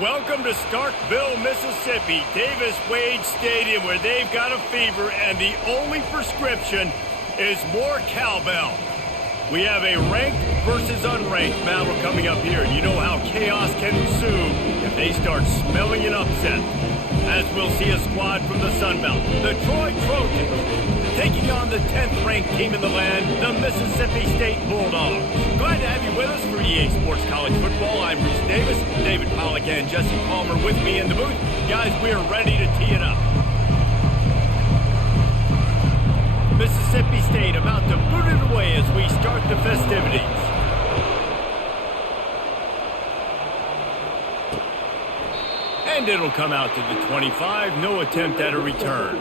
Welcome to Starkville, Mississippi, Davis-Wade Stadium, where they've got a fever, and the only prescription is more cowbell. We have a ranked versus unranked battle coming up here. You know how chaos can ensue if they start smelling an upset. As we'll see a squad from the Sun Belt, the Troy Trojans, taking on the 10th-ranked team in the land, the Mississippi State Bulldogs. Glad to have you with us for EA Sports College Football. I'm Reese Davis, David Pollack and Jesse Palmer with me in the booth. Guys, we are ready to tee it up. Mississippi State about to boot it away as we start the festivities. And it'll come out to the 25, no attempt at a return.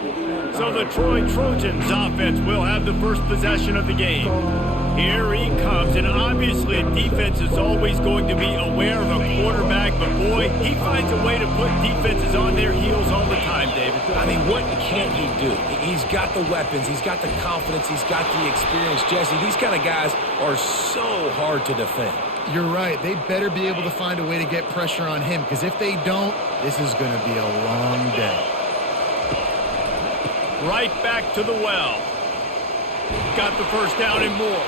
So the Troy Trojans offense will have the first possession of the game. Here he comes, and obviously defense is always going to be aware of a quarterback, but boy, he finds a way to put defenses on their heels all the time, David. I mean, what can't he do? He's got the weapons, he's got the confidence, he's got the experience. Jesse, these kind of guys are so hard to defend. You're right. They better be able to find a way to get pressure on him, because if they don't, this is going to be a long day. Right back to the well. Got the first down and more.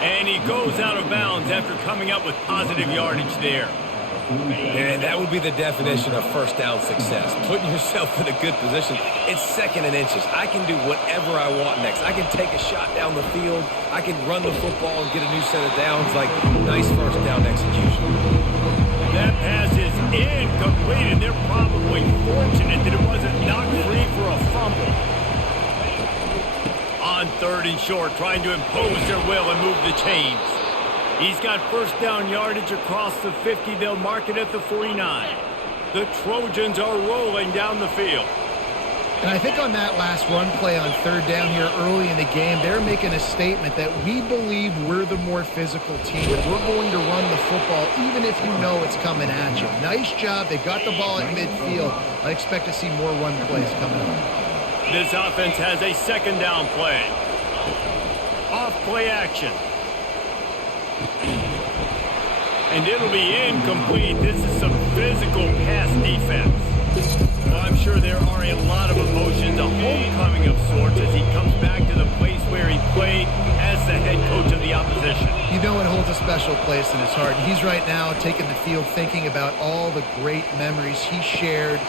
And he goes out of bounds after coming up with positive yardage there. And that would be the definition of first down success. Putting yourself in a good position. It's second and inches. I can do whatever I want next. I can take a shot down the field. I can run the football and get a new set of downs. Like, nice first down execution. That pass is incomplete, and they're probably fortunate that it wasn't knocked free for a fumble. On third and short, trying to impose their will and move the chains. He's got first down yardage across the 50. They'll mark it at the 49. The Trojans are rolling down the field. And I think on that last run play on third down here early in the game, they're making a statement that we believe we're the more physical team, and we're going to run the football even if you know it's coming at you. Nice job. They got the ball at midfield. I expect to see more run plays coming up. This offense has a second down play. Off play action. And it'll be incomplete. This is some physical pass defense. Well, I'm sure there are a lot of emotions, a homecoming of sorts, as he comes back to the place where he played as the head coach of the opposition. You know it holds a special place in his heart. He's right now taking the field thinking about all the great memories he shared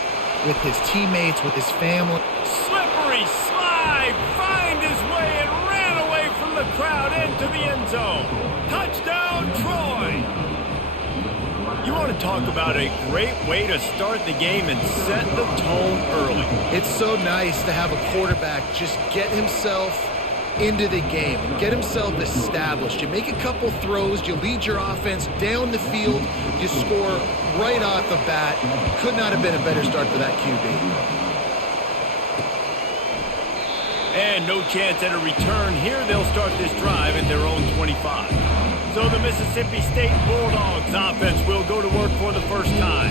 with his teammates, with his family. Slippery slide, find his way and ran away from the crowd into the end zone. Touchdown, Troy! You want to talk about a great way to start the game and set the tone early. It's so nice to have a quarterback just get himself into the game and get himself established. You make a couple throws, you lead your offense down the field, you score right off the bat. Could not have been a better start for that QB. And no chance at a return here. They'll start this drive at their own 25. So the Mississippi State Bulldogs offense will go to work for the first time.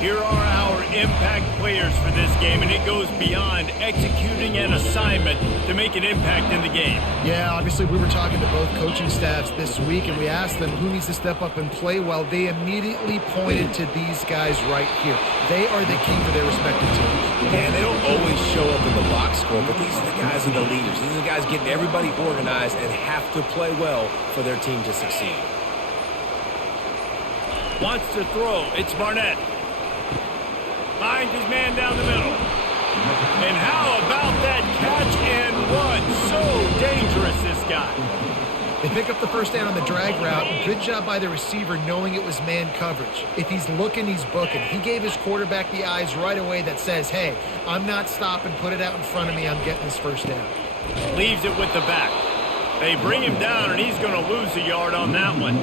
Here are our impact players for this game, and it goes beyond executing an assignment to make an impact in the game. Yeah, obviously we were talking to both coaching staffs this week, and we asked them who needs to step up and play well. They immediately pointed to these guys right here. They are the key for their respective teams. And they don't always show up in the box score, but these are the guys who are the leaders. These are the guys getting everybody organized and have to play well for their team to succeed. Wants to throw. It's Barnett. Finds his man down the middle. And how about that catch and run? So dangerous, this guy. They pick up the first down on the drag route. Good job by the receiver knowing it was man coverage. If he's looking, he's booking. He gave his quarterback the eyes right away that says, hey, I'm not stopping. Put it out in front of me. I'm getting this first down. Leaves it with the back. They bring him down, and he's going to lose a yard on that one.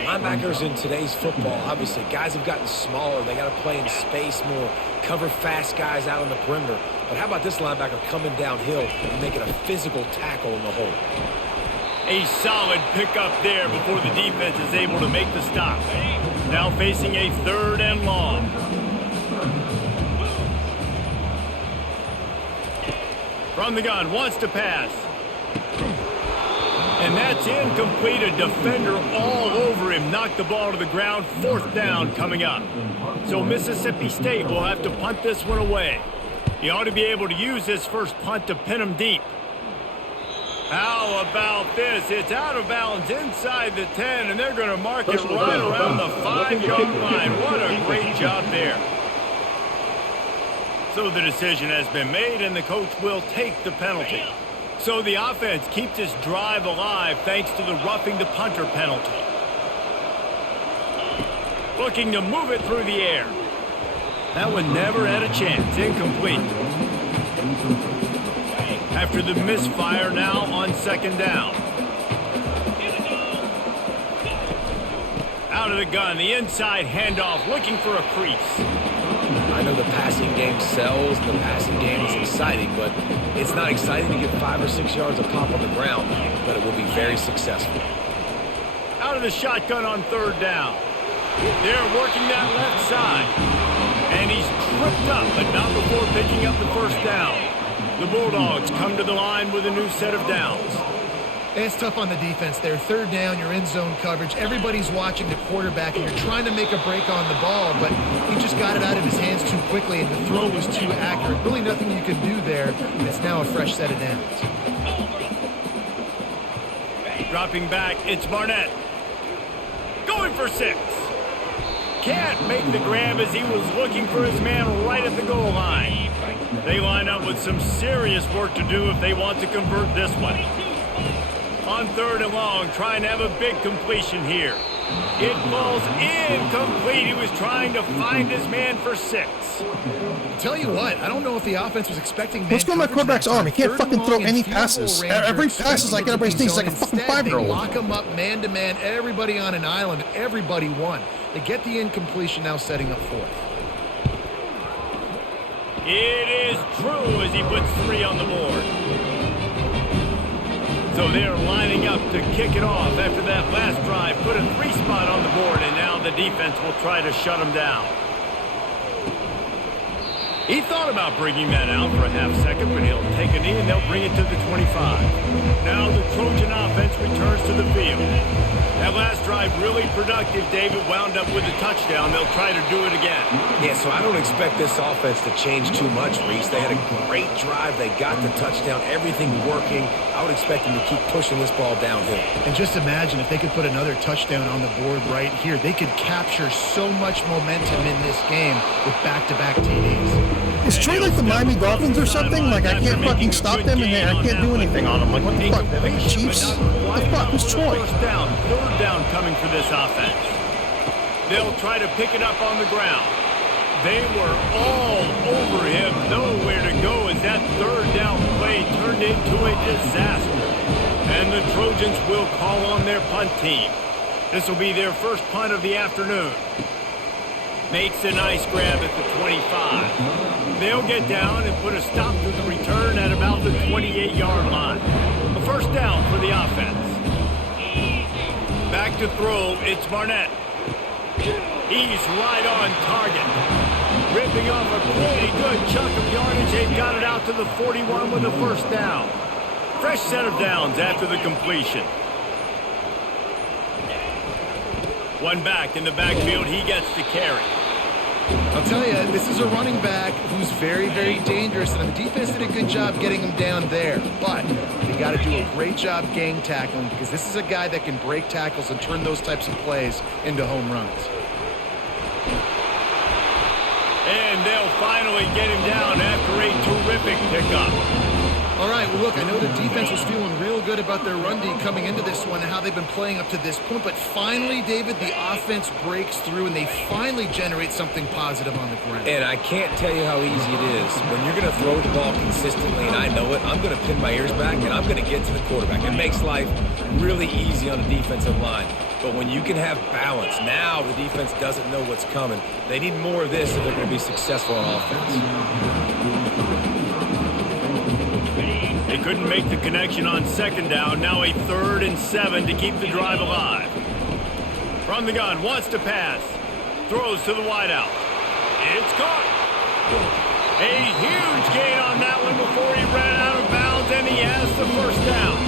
Linebackers in today's football, obviously, guys have gotten smaller. They got to play in space more, cover fast guys out on the perimeter. But how about this linebacker coming downhill and making a physical tackle in the hole? A solid pickup there before the defense is able to make the stop. Now facing a third and long. From the gun, wants to pass. And that's incomplete. A defender all over him. Knocked the ball to the ground. 4th down coming up. So Mississippi State will have to punt this one away. He ought to be able to use this first punt to pin him deep. How about this? It's out of bounds inside the 10, and they're going to mark it right around the 5-yard line. What a great job there. So the decision has been made, and the coach will take the penalty. So the offense keeps this drive alive thanks to the roughing the punter penalty. Looking to move it through the air. That one never had a chance. Incomplete. After the misfire, now on 2nd down. Out of the gun, the inside handoff, looking for a crease. I know the passing game sells, and the passing game is exciting, but it's not exciting to get 5 or 6 yards of pop on the ground, but it will be very successful. Out of the shotgun on 3rd down. They're working that left side. And he's tripped up, but not before picking up the 1st down. The Bulldogs come to the line with a new set of downs. It's tough on the defense there. 3rd down, you're in zone coverage. Everybody's watching the quarterback, and you're trying to make a break on the ball, but he just got it out of his hands too quickly, and the throw was too accurate. Really nothing you can do there. It's now a fresh set of downs. Dropping back, it's Barnett. Going for 6. Can't make the grab as he was looking for his man right at the goal line. They line up with some serious work to do if they want to convert this one. On 3rd and long, trying to have a big completion here. It falls incomplete. He was trying to find his man for 6. Tell you what, I don't know if the offense was expecting. What's going on my quarterback's arm? He can't fucking throw any passes. Every pass is like everybody thinks like a fucking 5-year-old. They lock him up man-to-man, everybody on an island, everybody won. They get the incompletion, now setting up 4th. It is true as he puts 3 on the board. So they're lining up to kick it off after that last drive. Put a 3 spot on the board, and now the defense will try to shut him down. He thought about bringing that out for a half second, but he'll take a knee and they'll bring it to the 25. Now the Trojan offense returns to the field. That last drive really productive. David wound up with a touchdown. They'll try to do it again. Yeah, so I don't expect this offense to change too much, Reese. They had a great drive. They got the touchdown. Everything working. I would expect them to keep pushing this ball downhill. And just imagine if they could put another touchdown on the board right here. They could capture so much momentum in this game with back-to-back TDs. Is Troy like the Miami Dolphins or something? Like I can't fucking stop them and I can't do anything on them. Like what the fuck? They're like the Chiefs? What the fuck? Who's Troy? 3rd down coming for this offense. They'll try to pick it up on the ground. They were all over him. Nowhere to go as that 3rd down play turned into a disaster. And the Trojans will call on their punt team. This will be their first punt of the afternoon. Makes a nice grab at the 25. They'll get down and put a stop to the return at about the 28-yard line. A 1st down for the offense. Back to throw, it's Barnett. He's right on target. Ripping off a pretty good chunk of yardage. They've got it out to the 41 with a 1st down. Fresh set of downs after the completion. One back in the backfield, he gets to carry. I'll tell you, this is a running back who's very, very dangerous, and the defense did a good job getting him down there. But they got to do a great job gang tackling because this is a guy that can break tackles and turn those types of plays into home runs. And they'll finally get him down after a terrific pickup. All right, well, look, I know the defense was feeling real good about their run D coming into this one and how they've been playing up to this point, but finally, David, the offense breaks through and they finally generate something positive on the ground. And I can't tell you how easy it is. When you're going to throw the ball consistently, and I know it, I'm going to pin my ears back and I'm going to get to the quarterback. It makes life really easy on the defensive line. But when you can have balance, now the defense doesn't know what's coming. They need more of this if they're going to be successful on offense. They couldn't make the connection on 2nd down. Now a 3rd and 7 to keep the drive alive. From the gun, wants to pass. Throws to the wideout. It's caught. A huge gain on that one before he ran out of bounds, and he has the 1st down.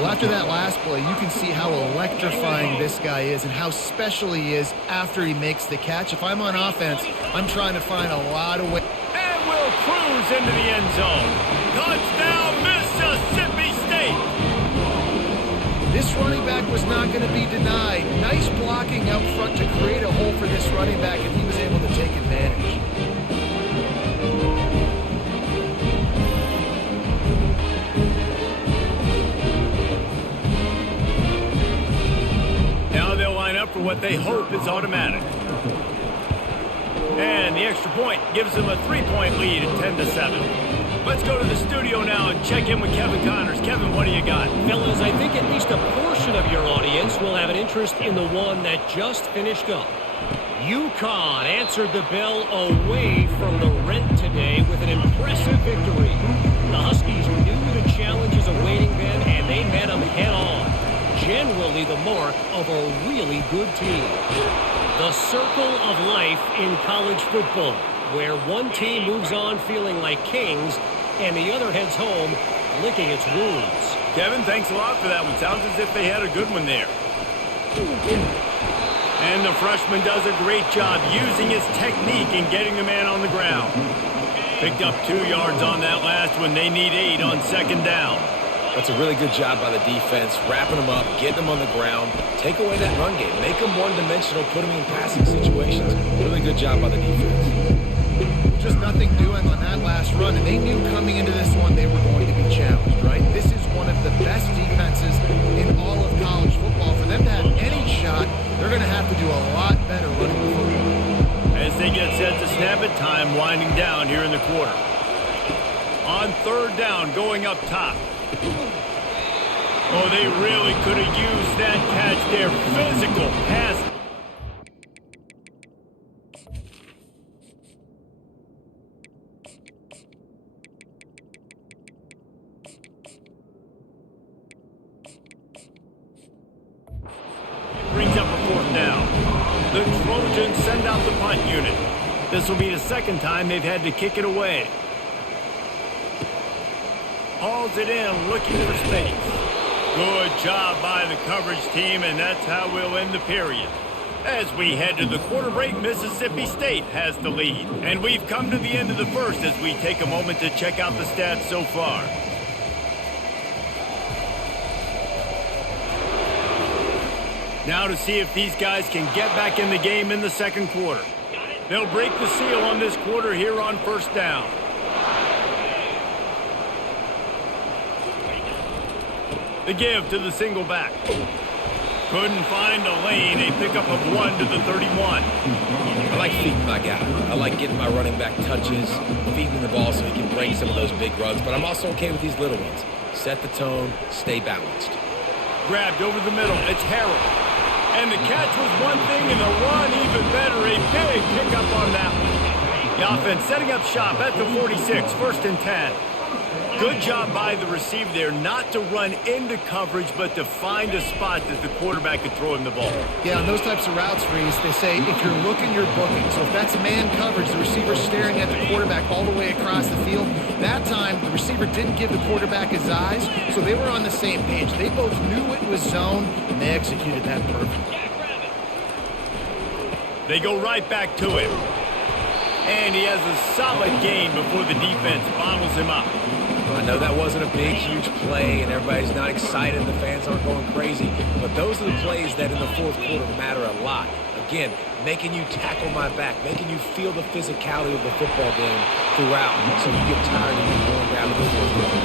Well, after that last play, you can see how electrifying this guy is and how special he is after he makes the catch. If I'm on offense, I'm trying to find a lot of ways. And will cruise into the end zone. Touchdown, Mississippi State! This running back was not going to be denied. Nice blocking up front to create a hole for this running back, and he was able to take advantage. Now they'll line up for what they hope is automatic. And the extra point gives them a 3-point lead at 10-7. Let's go to the studio now and check in with Kevin Connors. Kevin, what do you got? Fellas, I think at least a portion of your audience will have an interest in the one that just finished up. UConn answered the bell away from the Rent today with an impressive victory. The Huskies knew the challenges awaiting them, and they met them head-on. Generally the mark of a really good team. The circle of life in college football, where one team moves on feeling like kings and the other heads home licking its wounds. Kevin, thanks a lot for that one. Sounds as if they had a good one there. And the freshman does a great job using his technique and getting the man on the ground. Picked up 2 yards on that last one. They need 8 on second down. That's a really good job by the defense, wrapping them up, getting them on the ground, take away that run game, make them one-dimensional, put them in passing situations. Really good job by the defense. Just nothing doing on that last run, and they knew coming into this one they were going to be challenged, right? This is one of the best defenses in all of college football. For them to have any shot, they're going to have to do a lot better running the football. As they get set to snap it, time winding down here in the quarter. On third down, going up top. Oh, they really could have used that catch there. Physical pass. Brings up a fourth down. The Trojans send out the punt unit. This will be the second time they've had to kick it away. Hauls it in, looking for space. Good job by the coverage team, and that's how we'll end the period. As we head to the quarter break, Mississippi State has the lead. And we've come to the end of the first as we take a moment to check out the stats so far. Now to see if these guys can get back in the game in the second quarter. They'll break the seal on this quarter here on first down. The give to the single back. Couldn't find a lane. A pickup of 1 to the 31. I like feeding my guy. I like getting my running back touches, feeding the ball so he can break some of those big runs. But I'm also okay with these little ones. Set the tone, stay balanced. Grabbed over the middle. It's Harrell. And the catch was one thing, and the run even better. A big pickup on that one. The offense setting up shop at the 46, first and 10. Good job by the receiver there not to run into coverage, but to find a spot that the quarterback could throw him the ball. Yeah, on those types of routes, Reese, they say if you're looking, you're booking. So if that's man coverage, the receiver's staring at the quarterback all the way across the field. That time, the receiver didn't give the quarterback his eyes, so they were on the same page. They both knew it was zone, and they executed that perfectly. They go right back to him. And he has a solid gain before the defense bottles him up. I know that wasn't a big, huge play, and everybody's not excited. The fans aren't going crazy. But those are the plays that in the fourth quarter matter a lot. Again, making you tackle my back, making you feel the physicality of the football game throughout so you get tired and you're going down to the fourth quarter.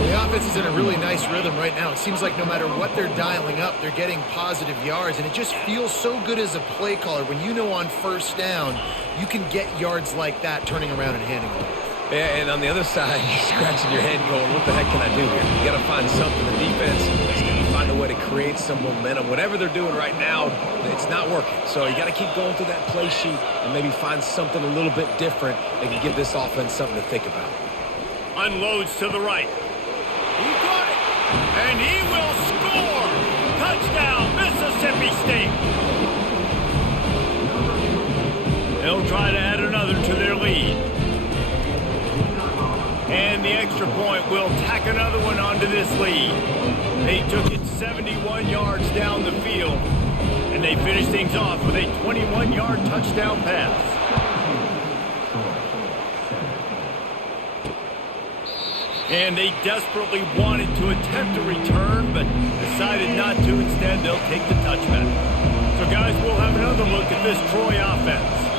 Well, the offense is in a really nice rhythm right now. It seems like no matter what they're dialing up, they're getting positive yards, and it just feels so good as a play caller when you know on first down you can get yards like that turning around and handing it off. Yeah, and on the other side, you're scratching your head going, what the heck can I do here? You got to find something. The defense is going to find a way to create some momentum. Whatever they're doing right now, it's not working. So you got to keep going through that play sheet and maybe find something a little bit different that can give this offense something to think about. Unloads to the right. He got it. And he will score. Touchdown, Mississippi State. They'll try to add another to their lead. And the extra extra point will tack another one onto this lead. They took it 71 yards down the field, and they finished things off with a 21-yard touchdown pass. And they desperately wanted to attempt a return, but decided not to. Instead, they'll take the touchback. So, guys, we'll have another look at this Troy offense.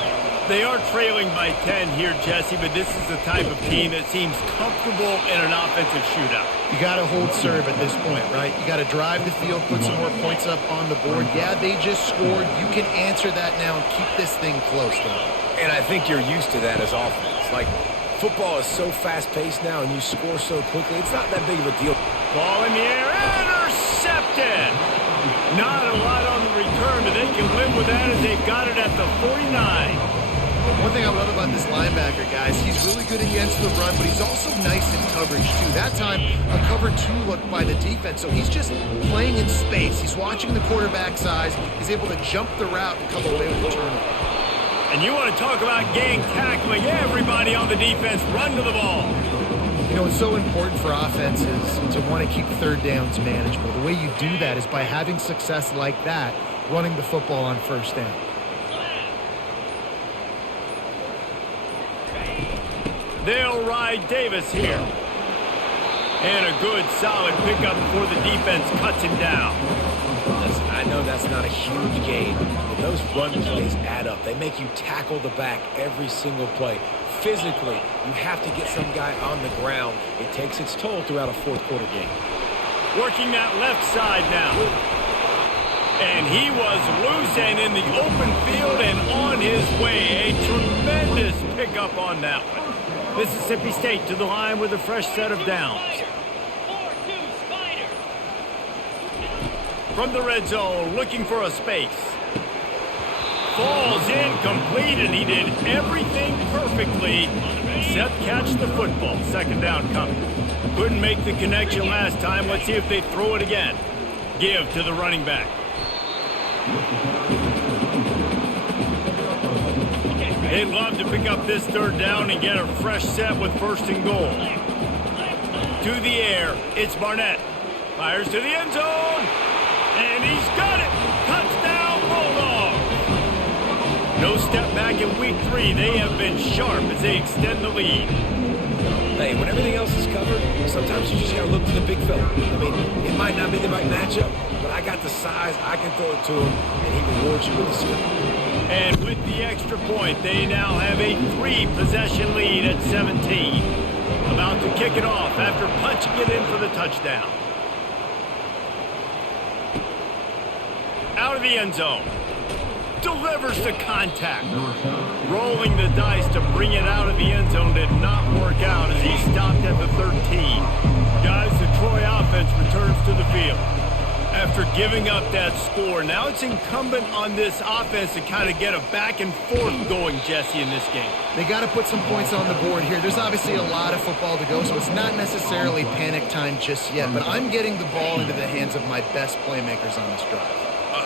They are trailing by 10 here, Jesse, but this is the type of team that seems comfortable in an offensive shootout. You got to hold serve at this point, right? You got to drive the field, put some more points up on the board. Yeah, they just scored. You can answer that now and keep this thing close, though. And I think you're used to that as offense. Like, football is so fast-paced now, and you score so quickly, it's not that big of a deal. Ball in the air, intercepted! Not a lot on the return, but they can live with that as they've got it at the 49. One thing I love about this linebacker, guys, he's really good against the run, but he's also nice in coverage, too. That time, a cover 2 look by the defense, so he's just playing in space. He's watching the quarterback's eyes. He's able to jump the route and come away with the turnover. And you want to talk about gang tackling. Everybody on the defense run to the ball. You know, it's so important for offenses to want to keep third downs manageable. The way you do that is by having success like that, running the football on first down. They'll ride Davis here. And a good, solid pickup before the defense cuts him down. Listen, I know that's not a huge gain, but those run plays add up. They make you tackle the back every single play. Physically, you have to get some guy on the ground. It takes its toll throughout a fourth-quarter game. Working that left side now. And he was loose and in the open field and on his way. A tremendous pickup on that one. Mississippi State to the line with a fresh set of downs. From the red zone, looking for a space. Falls incomplete, and he did everything perfectly except catch the football. Second down coming. Couldn't make the connection last time. Let's see if they throw it again. Give to the running back. They'd love to pick up this third down and get a fresh set with first and goal. To the air, it's Barnett. Fires to the end zone, and he's got it. Touchdown, Bulldogs. No step back in week 3. They have been sharp as they extend the lead. Hey, when everything else is covered, sometimes you just got to look to the big fella. I mean, it might not be the right matchup, but I got the size, I can throw it to him, and he rewards you with the skill. And with the extra point, they now have a 3-possession lead at 17. About to kick it off after punching it in for the touchdown. Out of the end zone. Delivers the contact. Rolling the dice to bring it out of the end zone did not work out as he stopped at the 13. Guys, the Troy offense returns to the field. After giving up that score, now it's incumbent on this offense to kind of get a back and forth going, Jesse, in this game. They got to put some points on the board here. There's obviously a lot of football to go, so it's not necessarily panic time just yet, but I'm getting the ball into the hands of my best playmakers on this drive.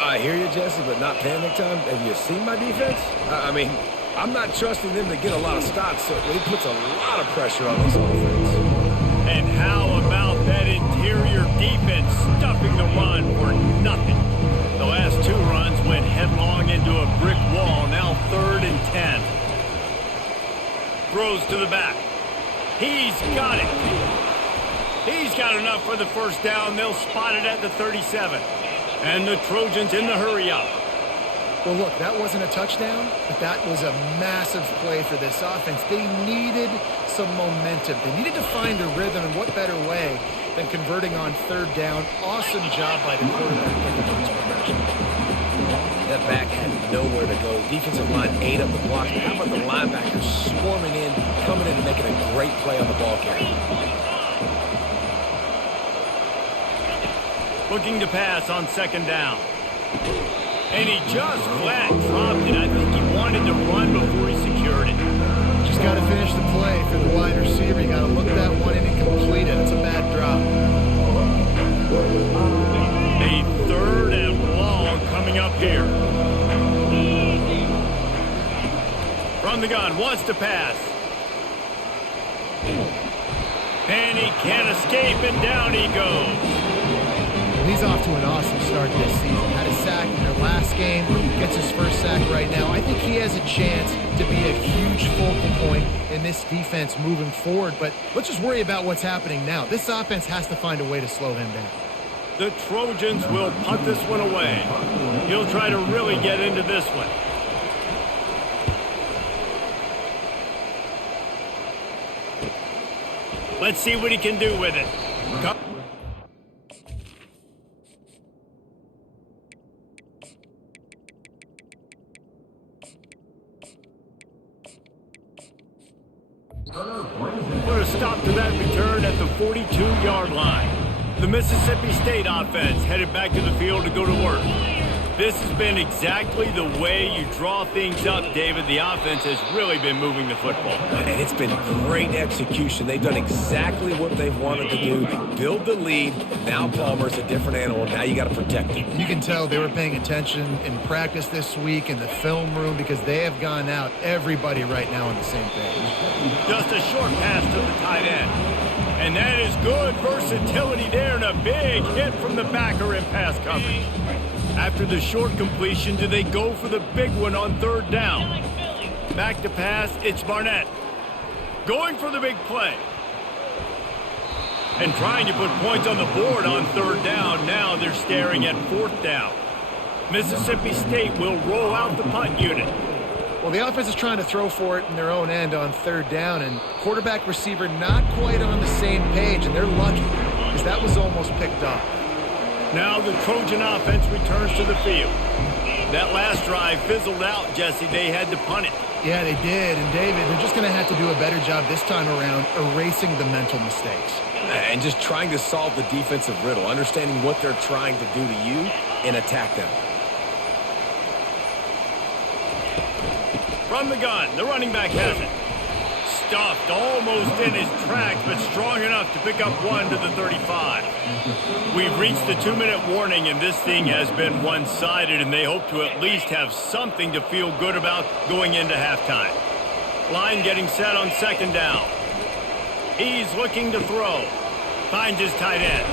I hear you, Jesse, but not panic time. Have you seen my defense? I mean, I'm not trusting them to get a lot of stops, so it puts a lot of pressure on this offense. And how about that interior defense stuffing the run for nothing? The last 2 runs went headlong into a brick wall. Now 3rd and 10. Throws to the back. He's got it. He's got enough for the first down. They'll spot it at the 37. And the Trojans in the hurry up. Well, look, that wasn't a touchdown, but that was a massive play for this offense. They needed some momentum. They needed to find a rhythm, and what better way than converting on 3rd down. Awesome job by the quarterback. That back had nowhere to go. Defensive line ate up the blocks. How about the linebackers swarming in, coming in and making a great play on the ball carrier? Looking to pass on 2nd down. And he just flat dropped it. I think he wanted to run before he secured it. Just got to finish the play for the wide receiver. You got to look that one in and complete it. It's a bad drop. A 3rd and long coming up here. From the gun, wants to pass. And he can't escape, and down he goes. Well, he's off to an awesome start this season. Had a sack in their last game, gets his first sack right now. I think he has a chance to be a huge focal point in this defense moving forward, but let's just worry about what's happening now. This offense has to find a way to slow him down. The Trojans will punt this one away. He'll try to really get into this one. Let's see what he can do with it. Put a stop to that return at the 42-yard line. The Mississippi State offense headed back to the field to go to work. This has been exactly the way you draw things up, David. The offense has really been moving the football. And it's been great execution. They've done exactly what they've wanted to do. Build the lead. Now Palmer's a different animal. Now you got to protect him. You can tell they were paying attention in practice this week in the film room because they have gone out everybody right now on the same page. Just a short pass to the tight end. And that is good versatility there and a big hit from the backer in pass coverage. After the short completion, do they go for the big one on third down? Back to pass, it's Barnett. Going for the big play. And trying to put points on the board on third down. Now they're staring at fourth down. Mississippi State will roll out the punt unit. Well, the offense is trying to throw for it in their own end on third down, and quarterback receiver not quite on the same page, and they're lucky because that was almost picked up. Now the Trojan offense returns to the field. That last drive fizzled out, Jesse. They had to punt it. Yeah, they did. And, David, they're just going to have to do a better job this time around erasing the mental mistakes. And just trying to solve the defensive riddle, understanding what they're trying to do to you and attack them. From the gun, the running back has it. Stuffed almost in his tracks, but strong enough to pick up one to the 35. We've reached the 2-minute warning, and this thing has been one-sided, and they hope to at least have something to feel good about going into halftime. Line getting set on second down. He's looking to throw. Finds his tight end.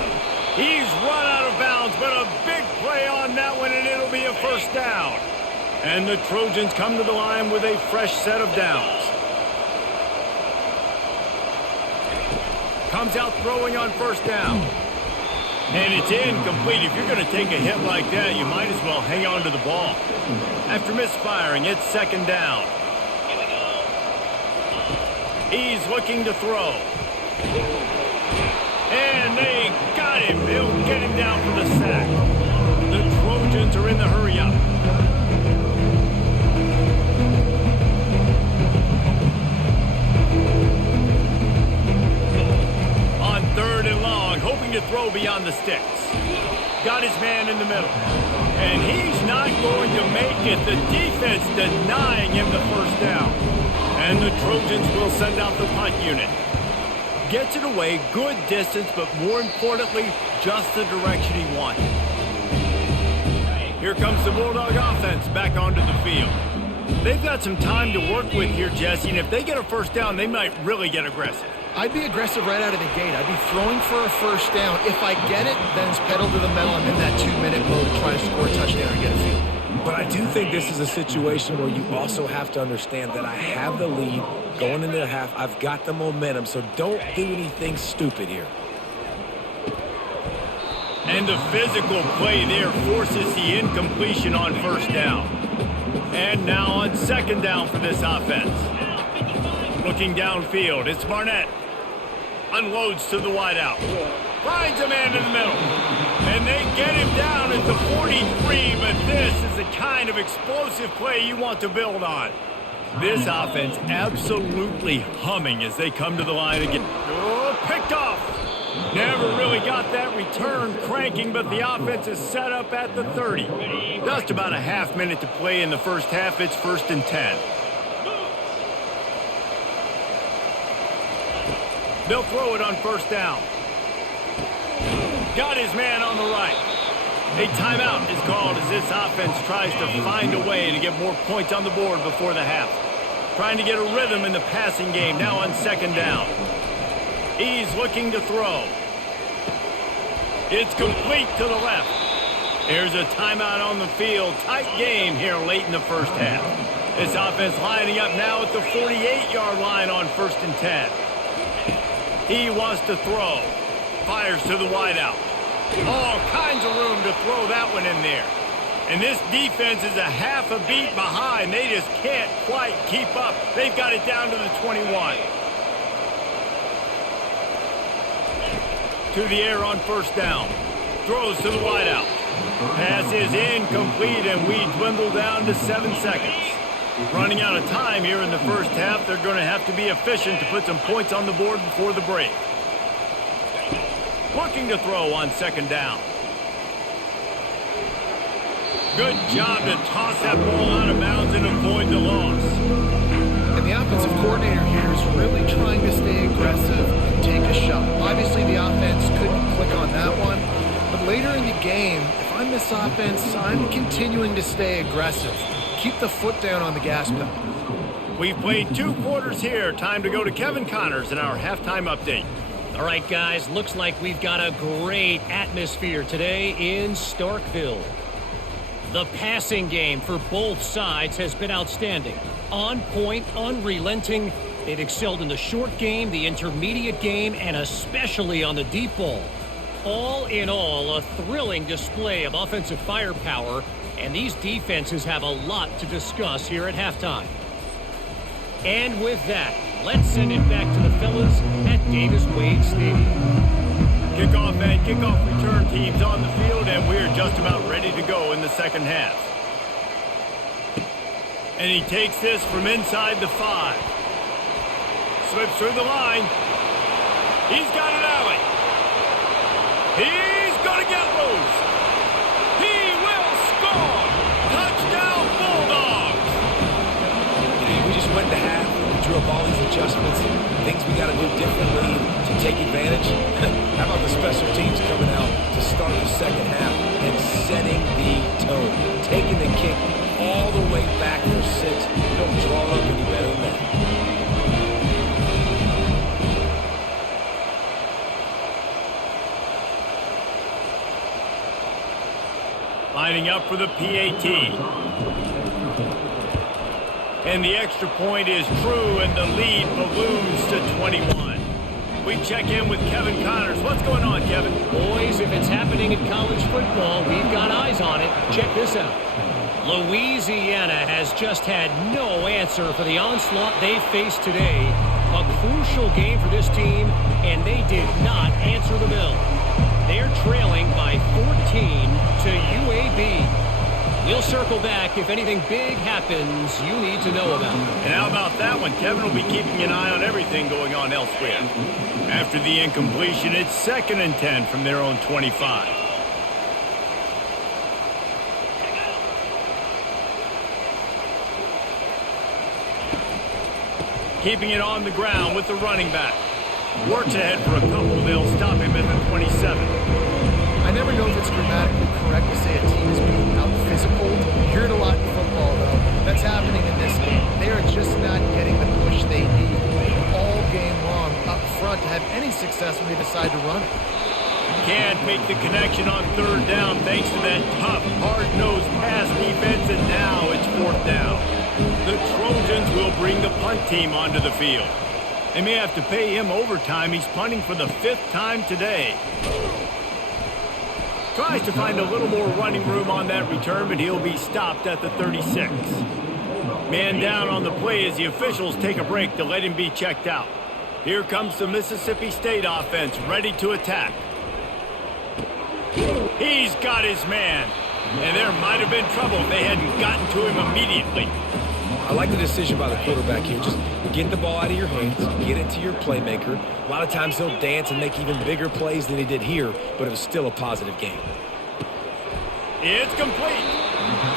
He's run out of bounds, but a big play on that one, and it'll be a first down. And the Trojans come to the line with a fresh set of downs. Comes out throwing on first down. And it's incomplete. If you're going to take a hit like that, you might as well hang on to the ball. After misfiring, it's second down. He's looking to throw. And they got him. They'll get him down for the sack. The Trojans are in the hurry-up. Third and long, hoping to throw beyond the sticks. Got his man in the middle. And he's not going to make it. The defense denying him the first down. And the Trojans will send out the punt unit. Gets it away, good distance, but more importantly, just the direction he wanted. Here comes the Bulldog offense back onto the field. They've got some time to work with here, Jesse, and if they get a first down, they might really get aggressive. I'd be aggressive right out of the gate. I'd be throwing for a first down. If I get it, then it's pedal to the metal. I'm in that 2-minute mode to try to score a touchdown and get a field. But I do think this is a situation where you also have to understand that I have the lead going into the half. I've got the momentum, so don't do anything stupid here. And the physical play there forces the incompletion on first down. And now on second down for this offense. Looking downfield, it's Barnett. Unloads to the wideout. Finds a man in the middle. And they get him down at the 43, but this is the kind of explosive play you want to build on. This offense absolutely humming as they come to the line again. Oh, picked off. Never really got that return cranking, but the offense is set up at the 30. Just about a half minute to play in the first half. It's 1st and 10. They'll throw it on first down. Got his man on the right. A timeout is called as this offense tries to find a way to get more points on the board before the half. Trying to get a rhythm in the passing game now on second down. He's looking to throw. It's complete to the left. There's a timeout on the field. Tight game here late in the first half. This offense lining up now at the 48-yard line on 1st and 10. He wants to throw. Fires to the wideout. All kinds of room to throw that one in there. And this defense is a half a beat behind. They just can't quite keep up. They've got it down to the 21. To the air on 1st down. Throws to the wideout. Pass is incomplete, and we dwindle down to 7 seconds. Running out of time here in the first half. They're going to have to be efficient to put some points on the board before the break. Looking to throw on 2nd down. Good job to toss that ball out of bounds and avoid the loss. And the offensive coordinator here is really trying to stay aggressive and take a shot. Obviously, the offense couldn't click on that one. But later in the game, if I'm this offense, I'm continuing to stay aggressive. Keep the foot down on the gas pedal. We've played 2 quarters here. Time to go to Kevin Connors in our halftime update. All right, guys, looks like we've got a great atmosphere today in Starkville. The passing game for both sides has been outstanding. On point, unrelenting. They've excelled in the short game, the intermediate game, and especially on the deep ball. All in all, a thrilling display of offensive firepower, and these defenses have a lot to discuss here at halftime. And with that, let's send it back to the fellas at Davis-Wade Stadium. Kickoff and kickoff return teams on the field, and we're just about ready to go in the second half. And he takes this from inside the 5. Slips through the line. He's got an alley. He's going to get loose. He will score. Touchdown, Bulldogs. We just went to half, drew up all these adjustments, things we got to do differently to take advantage. How about the special teams coming out to start the second half and setting the tone, taking the kick all the way back for 6. You don't draw it up any better than that. Lining up for the PAT. And the extra point is true, and the lead balloons to 21. We check in with Kevin Connors. What's going on, Kevin? Boys, if it's happening in college football, we've got eyes on it. Check this out. Louisiana has just had no answer for the onslaught they faced today. A crucial game for this team, and they did not answer the bell. They're trailing by 14 to UAB. We'll circle back if anything big happens you need to know about. And how about that one? Kevin will be keeping an eye on everything going on elsewhere. After the incompletion, it's 2nd and 10 from their own 25. Keeping it on the ground with the running back. Works ahead for a couple. They'll stop him at the 27. I never know if it's grammatically correct to say a team is being out-physical. You hear it a lot in football, though. That's happening in this game. They are just not getting the push they need all game long up front to have any success when they decide to run it. Can't make the connection on 3rd down thanks to that tough, hard-nosed pass defense, and now it's 4th down. The Trojans will bring the punt team onto the field. They may have to pay him overtime. He's punting for the 5th time today. Tries to find a little more running room on that return, but he'll be stopped at the 36. Man down on the play as the officials take a break to let him be checked out. Here comes the Mississippi State offense ready to attack. He's got his man. And there might have been trouble if they hadn't gotten to him immediately. I like the decision by the quarterback here. Just get the ball out of your hands, get it to your playmaker. A lot of times he'll dance and make even bigger plays than he did here, but it was still a positive game. It's complete.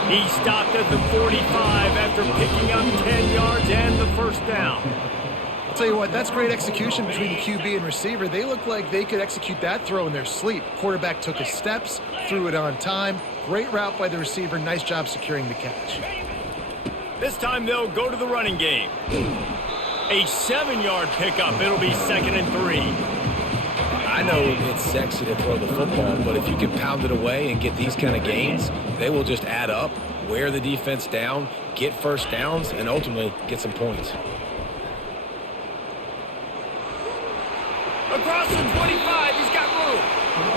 He stopped at the 45 after picking up 10 yards and the 1st down. I'll tell you what, that's great execution between the QB and receiver. They look like they could execute that throw in their sleep. Quarterback took his steps, threw it on time. Great route by the receiver. Nice job securing the catch. This time they'll go to the running game. A 7-yard pickup. It'll be 2nd and 3. I know it's sexy to throw the football, but if you can pound it away and get these kind of gains, they will just add up, wear the defense down, get first downs, and ultimately get some points. Across the 25, he's got room.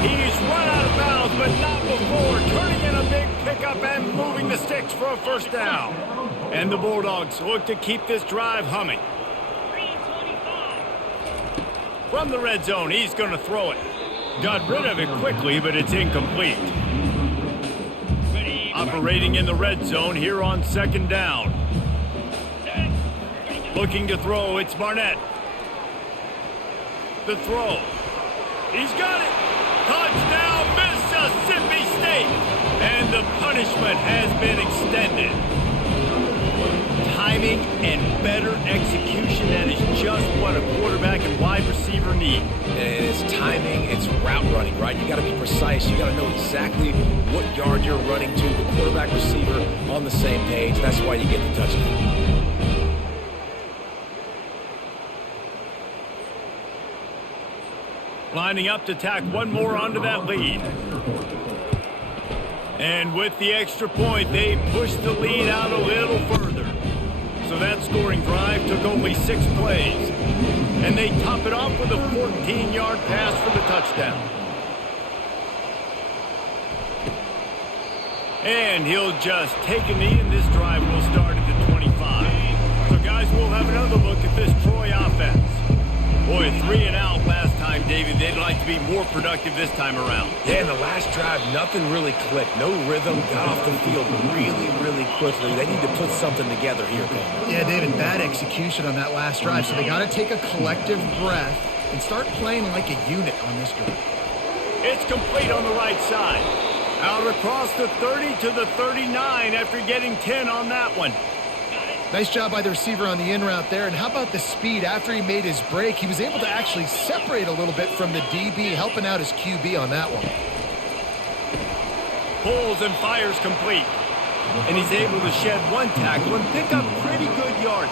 He's run out of bounds, but not before turning in a big pickup and moving the sticks for a first down. And the Bulldogs look to keep this drive humming. From the red zone, he's going to throw it. Got rid of it quickly, but it's incomplete. Operating in the red zone here on 2nd down. Looking to throw, it's Barnett. The throw. He's got it. Touchdown, Mississippi State. And the punishment has been extended. Timing and better execution, that is just what a quarterback and wide receiver need. And it's timing, it's route running, right? You got to be precise. You got to know exactly what yard you're running to. The quarterback receiver on the same page. That's why you get the touchdown. Lining up to tack one more onto that lead. And with the extra point, they push the lead out a little further. So that scoring drive took only 6 plays. And they top it off with a 14-yard pass for the touchdown. And he'll just take a knee, and this drive will start at the 25. So, guys, we'll have another look at this Troy offense. Boy, 3 and out last time, David. They'd like to be more productive this time around. Yeah, in the last drive, nothing really clicked. No rhythm, got off the field really, really quickly. They need to put something together here, Coleman. Yeah, David, bad execution on that last drive, so they got to take a collective breath and start playing like a unit on this drive. It's complete on the right side. Out across the 30 to the 39 after getting 10 on that one. Nice job by the receiver on the in route there. And how about the speed? After he made his break, he was able to actually separate a little bit from the DB, helping out his QB on that one. Pulls and fires complete. And he's able to shed one tackle and pick up pretty good yardage.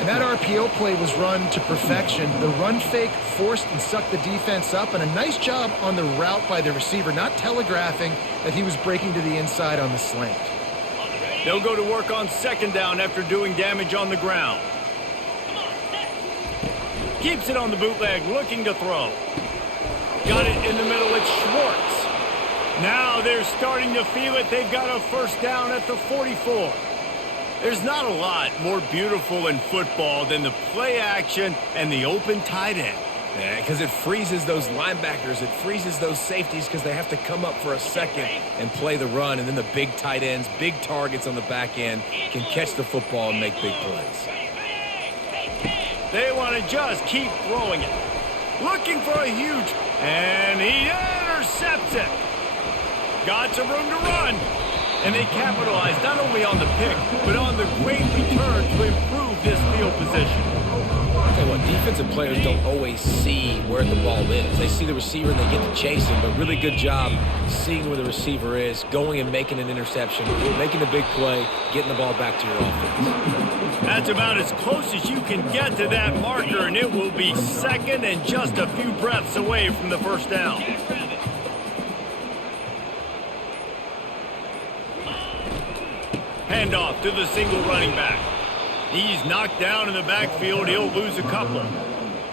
And that RPO play was run to perfection. The run fake forced and sucked the defense up, and a nice job on the route by the receiver, not telegraphing that he was breaking to the inside on the slant. They'll go to work on 2nd down after doing damage on the ground. Keeps it on the bootleg, looking to throw. Got it in the middle, it's Schwartz. Now they're starting to feel it. They've got a first down at the 44. There's not a lot more beautiful in football than the play action and the open tight end. Yeah, because it freezes those linebackers. It freezes those safeties because they have to come up for a second and play the run. And then the big tight ends, big targets on the back end can catch the football and make big plays. They want to just keep throwing it. Looking for a huge, and he intercepts it. Got some room to run. And they capitalize not only on the pick, but on the great return to improve this field position. I'll tell you what, defensive players don't always see where the ball is. They see the receiver and they get to chase him, but really good job seeing where the receiver is, going and making an interception, making a big play, getting the ball back to your offense. That's about as close as you can get to that marker, and it will be 2nd and just a few breaths away from the first down. Handoff to the single running back. He's knocked down in the backfield. He'll lose a couple.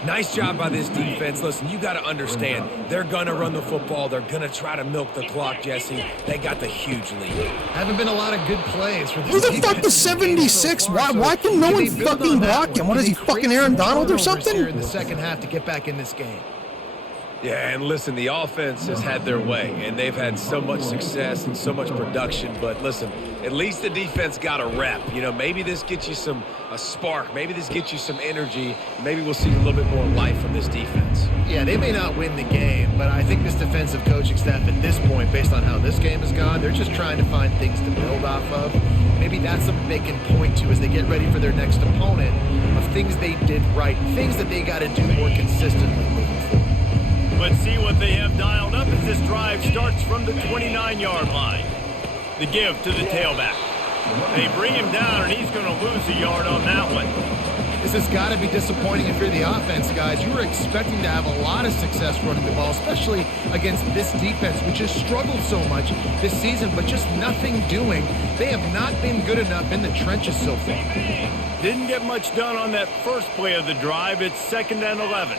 Nice job by this defense. Listen, you got to understand, they're going to run the football. They're going to try to milk the clock, Jesse. They got the huge lead. Haven't been a lot of good plays for this. Who the fuck is 76? Why can no one fucking block him? What is he, fucking Aaron Donald or something? In the second half to get back in this game. Yeah, and listen, the offense has had their way, and they've had so much success and so much production. But listen, at least the defense got a rep. You know, maybe this gets you a spark. Maybe this gets you some energy. Maybe we'll see a little bit more life from this defense. Yeah, they may not win the game, but I think this defensive coaching staff at this point, based on how this game has gone, they're just trying to find things to build off of. Maybe that's something they can point to as they get ready for their next opponent of things they did right, things that they got to do more consistently moving forward. Let's see what they have dialed up as this drive starts from the 29-yard line. The give to the tailback. They bring him down, and he's going to lose a yard on that one. This has got to be disappointing if you're the offense, guys. You were expecting to have a lot of success running the ball, especially against this defense, which has struggled so much this season, but just nothing doing. They have not been good enough in the trenches so far. Didn't get much done on that first play of the drive. It's 2nd and 11.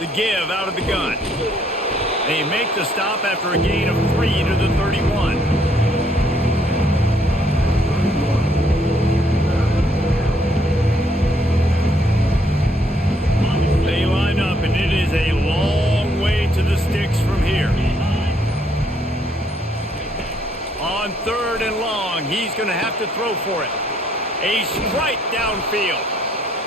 The give out of the gun. They make the stop after a gain of 3 to the 31. They line up, and it is a long way to the sticks from here. On 3rd and long, he's going to have to throw for it. A strike downfield.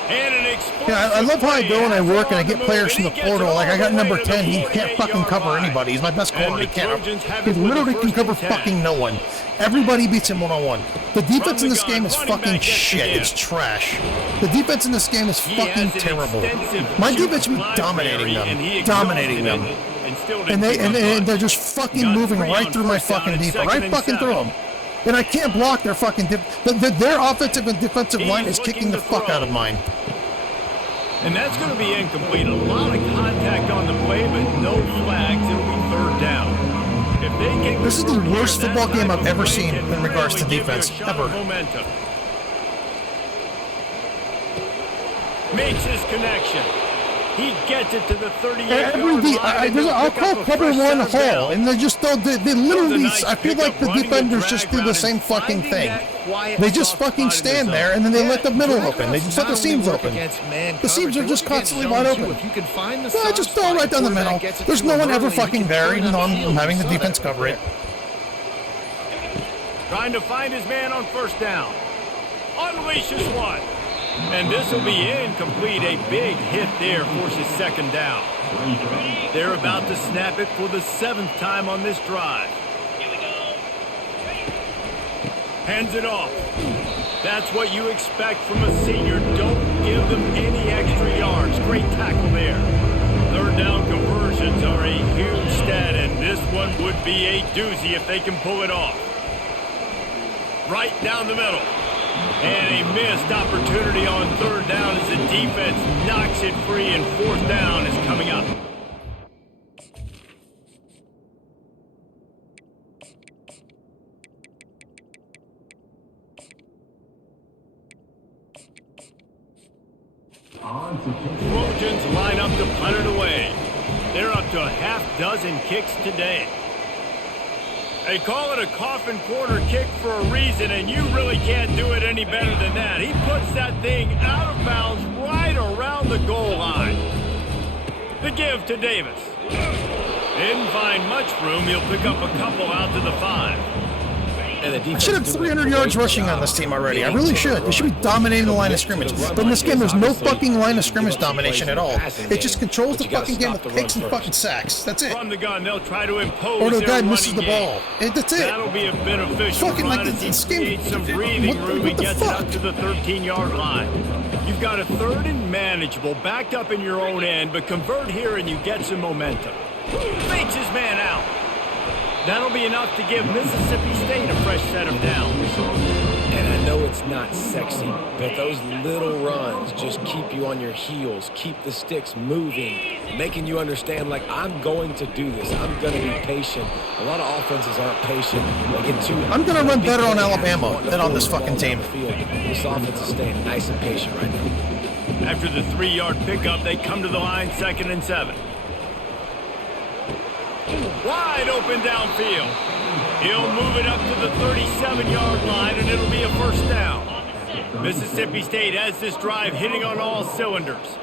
And an explosive Yeah, I love how I go and I work and I get play players on from the the move, and he portal. Like, I got gets it all number the way 10. to He the can't fucking 48-yard cover line. anybody. He's my best And corner. the He can't. Trojans have He it with literally a can first cover and 10. fucking no one. Everybody beats him one-on-one. The defense in this game is Running back fucking gets the shit. give. It's trash. The defense in this game is He fucking has an terrible. extensive My shoot defense should be library, dominating and he them. exhausted Dominating them. it and still didn't And pick up and much. they're just fucking Got moving 3 right on through my first down fucking and defense. 2nd Right and fucking 7. through them. And I can't block their fucking their offensive and defensive line He's is kicking looking the to fuck throw. out of mine. And that's going to be incomplete. A lot of contact on the play, but no flags. It'll be 3rd down. If they can This is the convert worst here, football that game type I've of ever play seen can in regards to really give you a defense, shot of ever. momentum. Makes his connection. He gets it to the 38-yard line. I'll call cover one hole, and they just don't. They literally. I feel like the defenders just do the same fucking thing. They just fucking stand there, and then they let the middle open. They just let the seams open. The seams are just constantly wide open. Yeah, just throw it right down the middle. There's no one ever fucking there, even though I'm having the defense cover it. Trying to find his man on 1st down. Unleashes one. And this will be incomplete. A big hit there forces 2nd down. They're about to snap it for the 7th time on this drive. Hands it off. That's what you expect from a senior. Don't give them any extra yards. Great tackle there. 3rd down conversions are a huge stat, and this one would be a doozy if they can pull it off. Right down the middle. And a missed opportunity on 3rd down as the defense knocks it free, and 4th down is coming up. Trojans line up to punt it away. They're up to a half-dozen kicks today. They call it a coffin corner kick for a reason, and you really can't do it any better than that. He puts that thing out of bounds right around the goal line. The give to Davis. Didn't find much room. He'll pick up a couple out to the 5. And the I defense should have 300 yards rushing on this team already. I really should. They should be dominating the line of scrimmage. But in this game, there's no fucking line of scrimmage domination at all. It just controls the fucking game with kicks and fucking sacks. That's it. From the gun, they'll try to impose Or the their guy running misses the game. ball. That's it. That'll be a beneficial Fucking run like as he this game- creates some breathing room. He what the gets it fuck? up to the 13-yard line. You've got a 3rd and manageable, backed up in your own end, but convert here and you get some momentum. Fakes his man out. That'll be enough to give Mississippi State a fresh set of downs. And I know it's not sexy, but those little runs just keep you on your heels, keep the sticks moving, making you understand, like, I'm going to do this. I'm going to be patient. A lot of offenses aren't patient. They get too... I'm gonna run better on Alabama than on this fucking team. This offense is staying nice and patient right now. After the 3-yard pickup, they come to the line, 2nd and 7. Wide open downfield. He'll move it up to the 37-yard line, and it'll be a 1st down. Mississippi State has this drive hitting on all cylinders.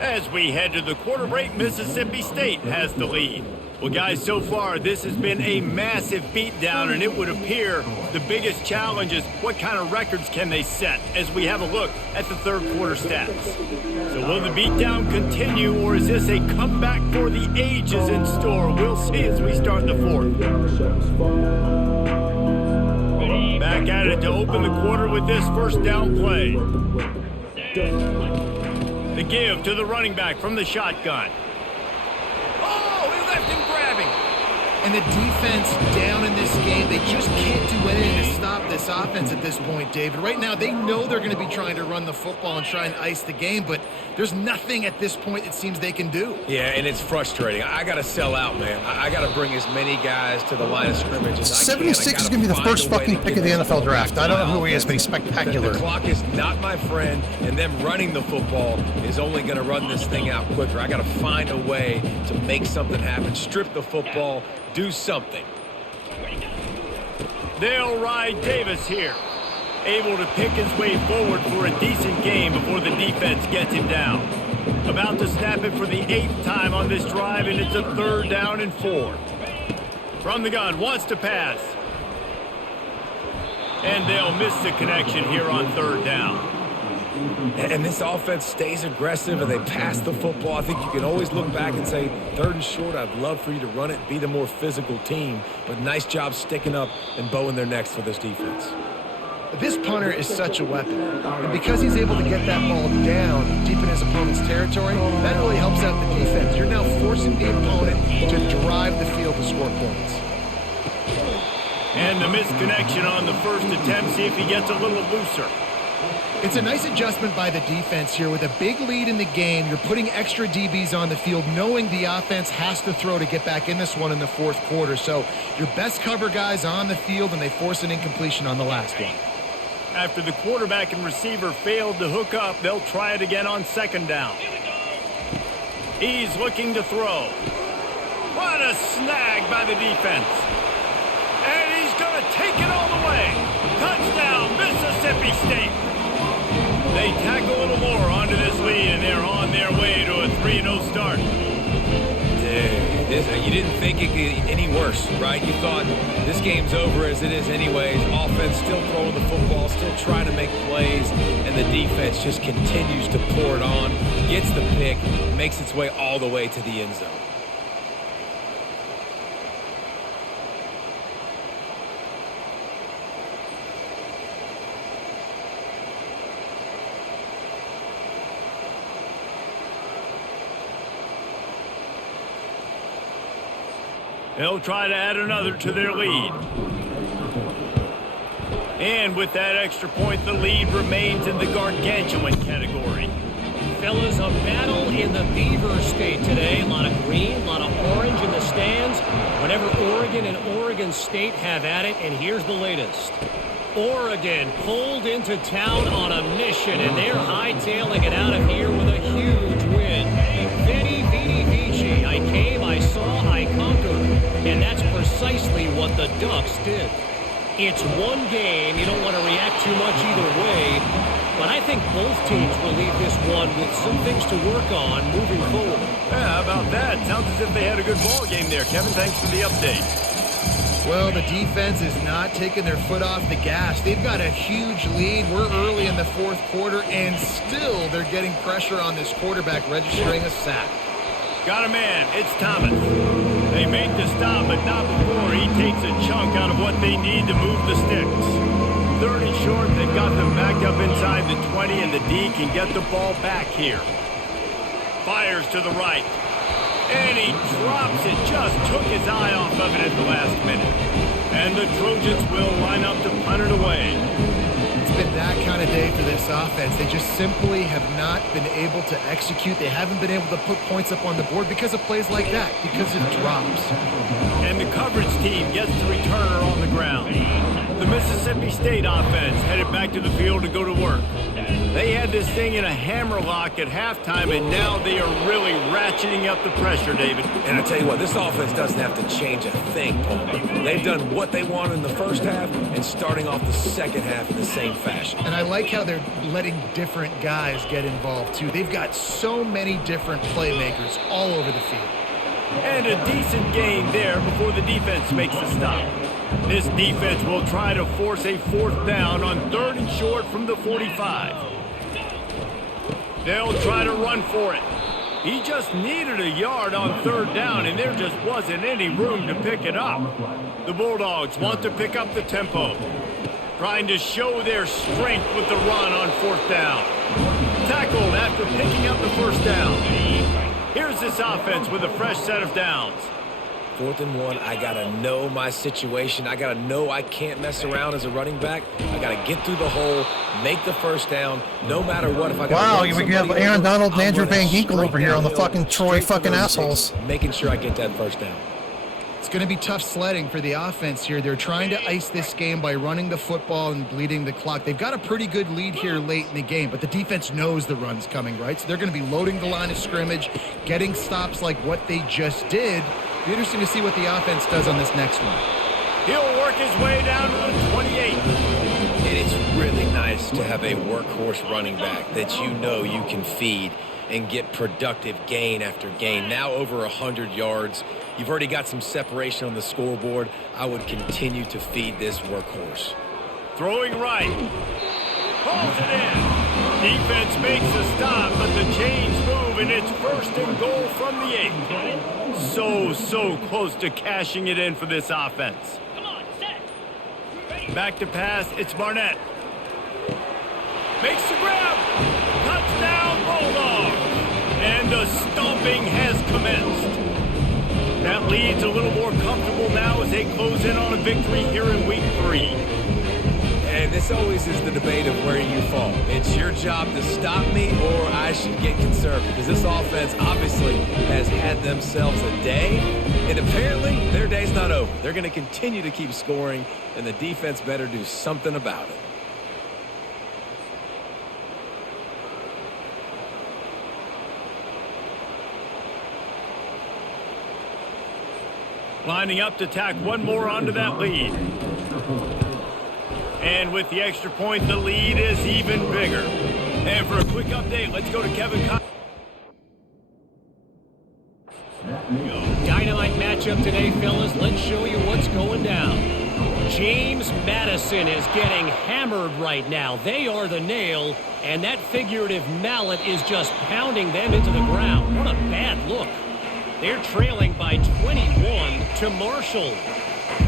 As we head to the quarter break, Mississippi State has the lead. Well, guys, so far this has been a massive beatdown, and it would appear the biggest challenge is what kind of records can they set as we have a look at the 3rd quarter stats. So will the beatdown continue, or is this a comeback for the ages in store? We'll see as we start the 4th. Back at it to open the quarter with this 1st down play. The give to the running back from the shotgun. Oh, he left him grabbing. And the defense down in this game, they just can't do anything to stop this offense at this point, David. Right now, they know they're going to be trying to run the football and try and ice the game, but there's nothing at this point it seems they can do. Yeah, and it's frustrating. I got to sell out, man. I got to bring as many guys to the line of scrimmage as I can. 76 is going to be the first fucking pick of the NFL draft. I don't know who he is, but he's spectacular. The clock is not my friend, and them running the football is only going to run this thing out quicker. I got to find a way to make something happen, strip the football, do something. They'll ride Davis here. Able to pick his way forward for a decent game before the defense gets him down. About to snap it for the 8th time on this drive, and it's a 3rd down and 4. From the gun, wants to pass. And they'll miss the connection here on 3rd down. And this offense stays aggressive and they pass the football. I think you can always look back and say, 3rd and short, I'd love for you to run it, be the more physical team. But nice job sticking up and bowing their necks for this defense. This punter is such a weapon. And because he's able to get that ball down deep in his opponent's territory, that really helps out the defense. You're now forcing the opponent to drive the field to score points. And the misconnection on the first attempt. See if he gets a little looser. It's a nice adjustment by the defense here. With a big lead in the game, you're putting extra DBs on the field, knowing the offense has to throw to get back in this one in the 4th quarter. So your best cover guys on the field, and they force an incompletion on the last one. After the quarterback and receiver failed to hook up, they'll try it again on 2nd down. He's looking to throw. What a snag by the defense. And he's going to take it all the way. Touchdown, Mississippi State. They tack a little more onto this lead, and they're on their way to a 3-0 start. You didn't think it could get any worse, right? You thought this game's over as it is anyways. Offense still throwing the football, still trying to make plays, and the defense just continues to pour it on, gets the pick, makes its way all the way to the end zone. They'll try to add another to their lead. And with that extra point, the lead remains in the gargantuan category. Fellas, a battle in the Beaver State today. A lot of green, a lot of orange in the stands. Whenever Oregon and Oregon State have at it, and here's the latest. Oregon pulled into town on a mission, and they're hightailing it out of here with a huge win. Veni, vidi, vici. I came, I saw, I conquered. And that's precisely what the Ducks did. It's one game. You don't want to react too much either way. But I think both teams will leave this one with some things to work on moving forward. Yeah, how about that? Sounds as if they had a good ball game there. Kevin, thanks for the update. Well, the defense is not taking their foot off the gas. They've got a huge lead. We're early in the 4th quarter, and still they're getting pressure on this quarterback, registering a sack. Got a man. It's Thomas. They make the stop, but not before he takes a chunk out of what they need to move the sticks. 3rd and short, they've got them back up inside the 20, and the D can get the ball back here. Fires to the right. And he drops it. Just took his eye off of it at the last minute. And the Trojans will line up to punt it away. It's been that kind of day for this offense. They just simply have not been able to execute. They haven't been able to put points up on the board because of plays like that, because of drops. And the coverage team gets the returner on the ground. The Mississippi State offense headed back to the field to go to work. They had this thing in a hammerlock at halftime, and now they are really ratcheting up the pressure, David. And I tell you what, this offense doesn't have to change a thing, Paul. They've done what they wanted in the first half and starting off the second half in the same fashion. And I like how they're letting different guys get involved, too. They've got so many different playmakers all over the field. And a decent gain there before the defense makes the stop. This defense will try to force a 4th down on 3rd and short from the 45. They'll try to run for it. He just needed a yard on 3rd down, and there just wasn't any room to pick it up. The Bulldogs want to pick up the tempo, trying to show their strength with the run on 4th down. Tackled after picking up the 1st down. Here's this offense with a fresh set of downs. 4th and 1. I got to know my situation. I got to know I can't mess around as a running back. I got to get through the hole, make the first down, no matter what. If I wow, you have Aaron Donald and Andrew Van Ginkel over here on the fucking Troy fucking assholes. Making sure I get that first down. It's going to be tough sledding for the offense here. They're trying to ice this game by running the football and bleeding the clock. They've got a pretty good lead here late in the game, but the defense knows the run's coming, right? So they're going to be loading the line of scrimmage, getting stops like what they just did. It'll be interesting to see what the offense does on this next one. He'll work his way down to the 28. It is really nice to have a workhorse running back that you know you can feed and get productive gain after gain. Now over 100 yards. You've already got some separation on the scoreboard. I would continue to feed this workhorse. Throwing right. Pulls it in. Defense makes the stop, but the chains move, and it's 1st and goal from the 8. So close to cashing it in for this offense. Back to pass. It's Barnett. Makes the grab. Touchdown, Bulldogs. And the stomping has commenced. That lead's a little more comfortable now as they close in on a victory here in Week 3. And this always is the debate of where you fall. It's your job to stop me, or I should get conservative. Because this offense obviously has had themselves a day, and apparently their day's not over. They're going to continue to keep scoring, and the defense better do something about it. Lining up to tack one more onto that lead. And with the extra point, the lead is even bigger. And for a quick update, let's go to Kevin Con. Dynamite matchup today, fellas. Let's show you what's going down. James Madison is getting hammered right now. They are the nail, and that figurative mallet is just pounding them into the ground. What a bad look. They're trailing by 21 to Marshall.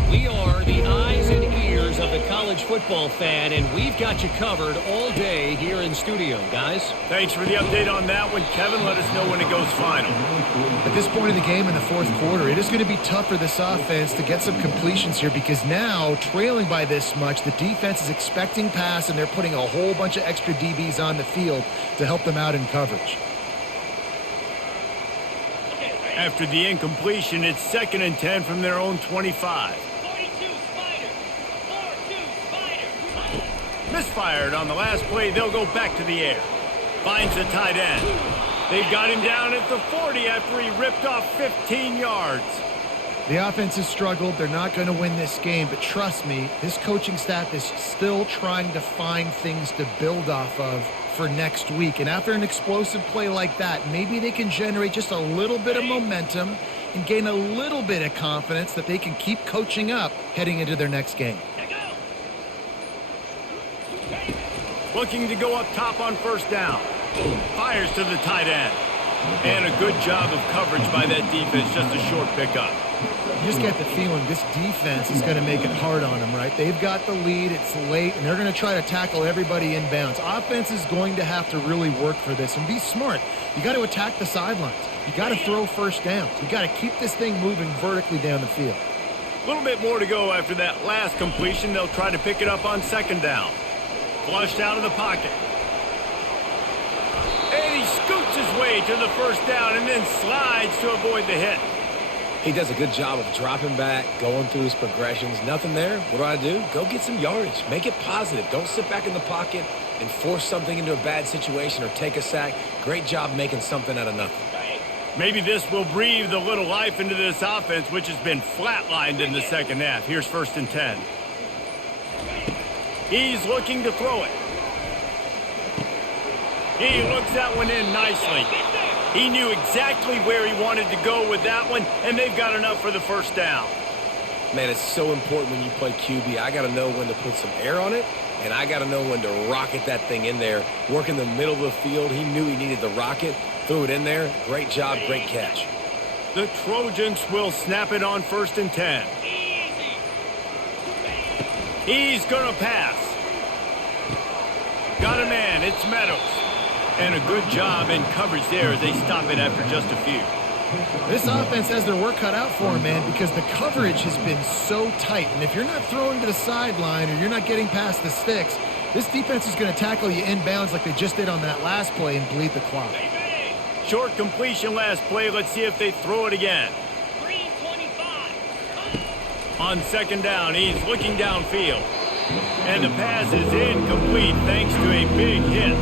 We are the eyes and ears of the college football fan, and we've got you covered all day here in studio, guys. Thanks for the update on that one, Kevin. Let us know when it goes final. At this point in the game in the 4th quarter, it is going to be tough for this offense to get some completions here because now, trailing by this much, the defense is expecting pass, and they're putting a whole bunch of extra DBs on the field to help them out in coverage. After the incompletion, it's 2nd and 10 from their own 25. Misfired on the last play. They'll go back to the air. Finds the tight end. They've got him down at the 40 after he ripped off 15 yards. The offense has struggled. They're not going to win this game, but trust me, this coaching staff is still trying to find things to build off of for next week. And after an explosive play like that, maybe they can generate just a little bit of momentum and gain a little bit of confidence that they can keep coaching up heading into their next game. Looking to go up top on 1st down. Fires to the tight end. And a good job of coverage by that defense, just a short pickup. You just get the feeling this defense is going to make it hard on them, right? They've got the lead, it's late, and they're going to try to tackle everybody inbounds. Offense is going to have to really work for this and be smart. You got to attack the sidelines. You got to throw 1st downs. You got to keep this thing moving vertically down the field. A little bit more to go after that last completion. They'll try to pick it up on 2nd down. Flushed out of the pocket. And he scoots his way to the 1st down and then slides to avoid the hit. He does a good job of dropping back, going through his progressions. Nothing there. What do? Go get some yardage. Make it positive. Don't sit back in the pocket and force something into a bad situation or take a sack. Great job making something out of nothing. Maybe this will breathe a little life into this offense, which has been flatlined in the 2nd half. Here's 1st and 10. He's looking to throw it. He looks that one in nicely. He knew exactly where he wanted to go with that one, and they've got enough for the 1st down. Man, it's so important when you play QB. I got to know when to put some air on it, and I got to know when to rocket that thing in there. Work in the middle of the field. He knew he needed the rocket. Threw it in there. Great job, great catch. The Trojans will snap it on 1st and 10. He's going to pass. Got a man. It's Meadows. And a good job in coverage there as they stop it after just a few. This offense has their work cut out for them, man, because the coverage has been so tight. And if you're not throwing to the sideline or you're not getting past the sticks, this defense is going to tackle you inbounds like they just did on that last play and bleed the clock. Short completion last play. Let's see if they throw it again. 325. On second down, he's looking downfield. And the pass is incomplete thanks to a big hit.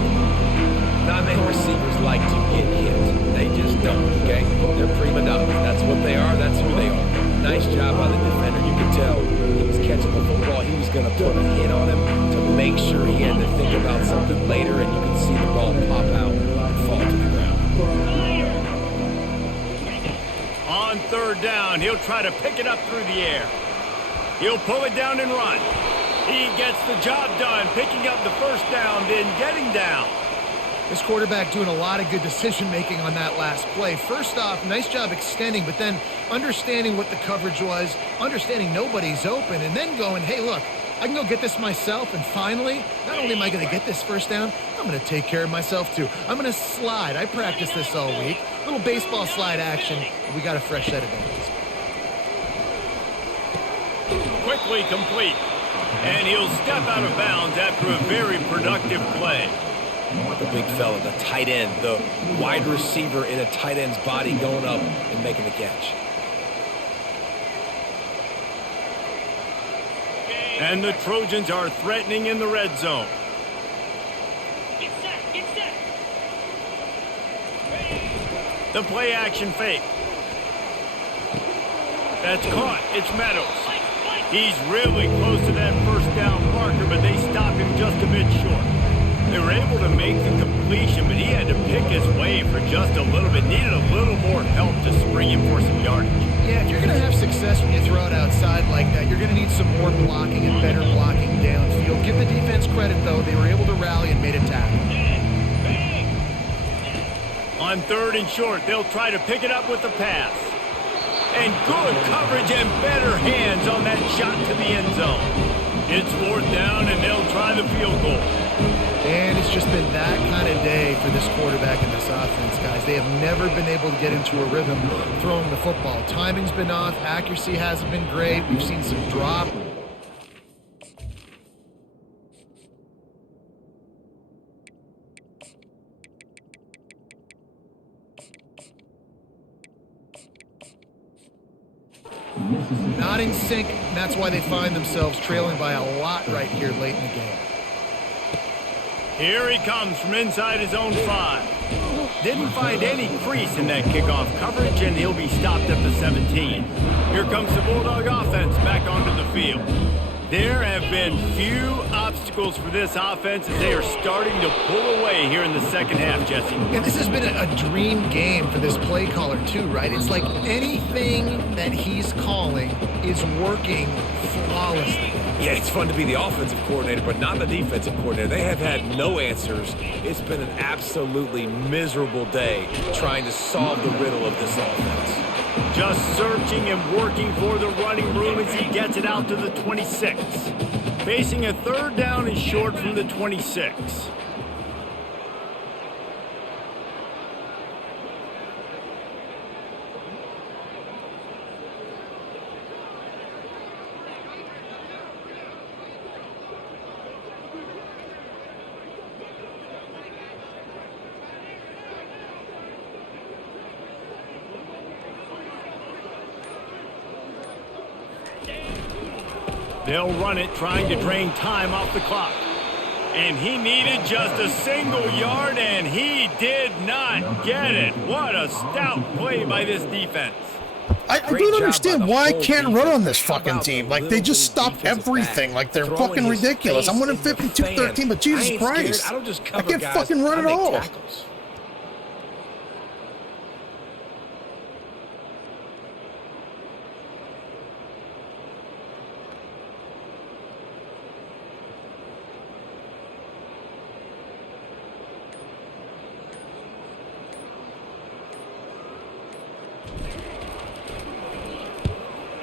Not many receivers like to get hit. They just don't, okay? They're prima donnas. That's what they are. That's who they are. Nice job by the defender. You could tell he was catching the football. He was going to put a hit on him to make sure he had to think about something later, and you could see the ball pop out and fall to the ground. On third down, he'll try to pick it up through the air. He'll pull it down and run. He gets the job done, picking up the first down, then getting down. This quarterback doing a lot of good decision-making on that last play. First off, nice job extending, but then understanding what the coverage was, understanding nobody's open, and then going, hey, look, I can go get this myself, and finally, not only am I going to get this first down, I'm going to take care of myself, too. I'm going to slide. I practiced this all week. Little baseball slide action. We got a fresh set of hands. Quickly complete. And he'll step out of bounds after a very productive play. The big fella, the tight end, the wide receiver in a tight end's body going up and making the catch. And the Trojans are threatening in the red zone. Get set, get set. The play action fake. That's caught. It's Meadows. He's really close to that first down marker, but they stop him just a bit short. They were able to make the completion, but he had to pick his way for just a little bit. Needed a little more help to spring him for some yardage. Yeah, if you're going to have success when you throw it outside like that, you're going to need some more blocking and better blocking downfield. Give the defense credit, though. They were able to rally and made a tackle. On third and short, they'll try to pick it up with the pass. And good coverage and better hands on that shot to the end zone. It's fourth down, and they'll try the field goal. And it's just been that kind of day for this quarterback and this offense, guys. They have never been able to get into a rhythm throwing the football. Timing's been off. Accuracy hasn't been great. We've seen some drop. Not in sync, and that's why they find themselves trailing by a lot right here late in the game. Here he comes from inside his own 5. Didn't find any crease in that kickoff coverage, and he'll be stopped at the 17. Here comes the Bulldog offense back onto the field. There have been few obstacles for this offense as they are starting to pull away here in the second half, Jesse. And this has been a dream game for this play caller too, right? It's like anything that he's calling is working flawlessly. Yeah, it's fun to be the offensive coordinator, but not the defensive coordinator. They have had no answers. It's been an absolutely miserable day trying to solve the riddle of this offense. Just searching and working for the running room as he gets it out to the 26. Facing a third down and short from the 26. They'll run it, trying to drain time off the clock. And he needed just a single yard, and he did not get it. What a stout play by this defense. I don't understand why I can't run on this fucking team. Like, they just stop everything. Like, they're fucking ridiculous. I'm winning 52-13, but Jesus Christ. I can't fucking run at all.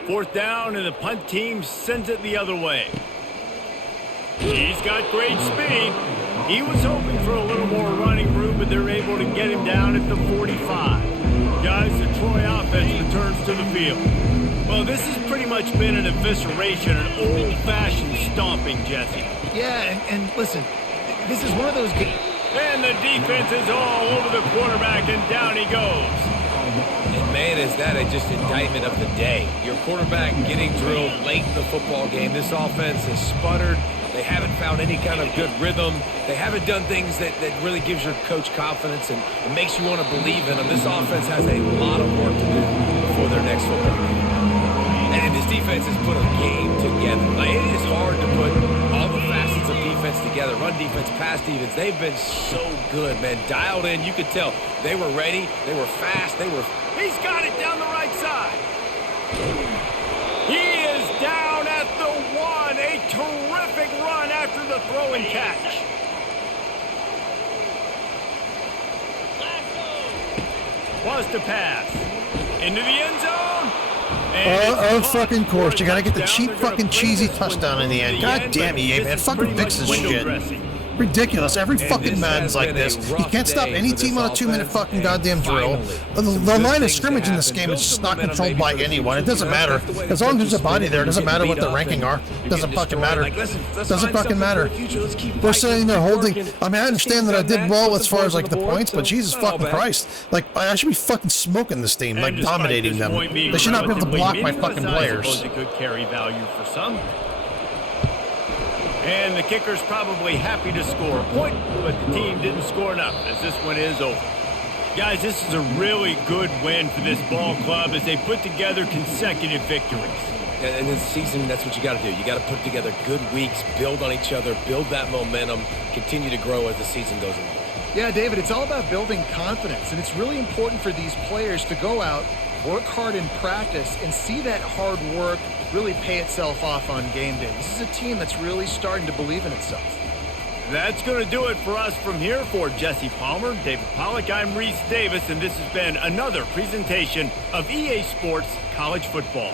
Fourth down, and the punt team sends it the other way. He's got great speed. He was hoping for a little more running room, but they're able to get him down at the 45. guys, the Troy offense returns to the field. Well, this has pretty much been an evisceration, an old-fashioned stomping, Jesse. Yeah, and listen, this is one of those games. And the defense is all over the quarterback, and down he goes. And man, is that just indictment of the day. Your quarterback getting drilled late in the football game. This offense has sputtered. They haven't found any kind of good rhythm. They haven't done things that really gives your coach confidence and makes you want to believe in them. This offense has a lot of work to do before their next football game. And this defense has put a game together. Like, it is hard to put all the facets of defense together. Run defense, pass defense. They've been so good, man. Dialed in. You could tell they were ready. They were fast. He's got it down the right side. He is down at the 1. A terrific run after the throw and catch. Was to pass. Into the end zone. Of fucking course. You gotta get the cheap fucking cheesy touchdown in the end. God damn you, man. Fucking fix this shit. Ridiculous. Every fucking man's like this. You can't stop any team on a 2-minute fucking goddamn drill. The line of scrimmage in this game is just not controlled by anyone. It doesn't matter. As long as there's a body there, it doesn't matter what the ranking are. It doesn't fucking matter. Doesn't fucking matter. They're sitting there holding. I mean, I understand that I did well as far as like the points, but Jesus fucking Christ. Like, I should be fucking smoking this team, like dominating them. They should not be able to block my fucking players. Good carry value for some. And the kicker's probably happy to score a point, but the team didn't score enough as this one is over. Guys, this is a really good win for this ball club as they put together consecutive victories. And this season, that's what you got to do. You got to put together good weeks, build on each other, build that momentum, continue to grow as the season goes along. Yeah, David, it's all about building confidence, and it's really important for these players to go out, work hard in practice, and see that hard work really pay itself off on game day. This is a team that's really starting to believe in itself. That's going to do it for us from here. For Jesse Palmer, David Pollack, I'm Reese Davis, and this has been another presentation of EA Sports College Football.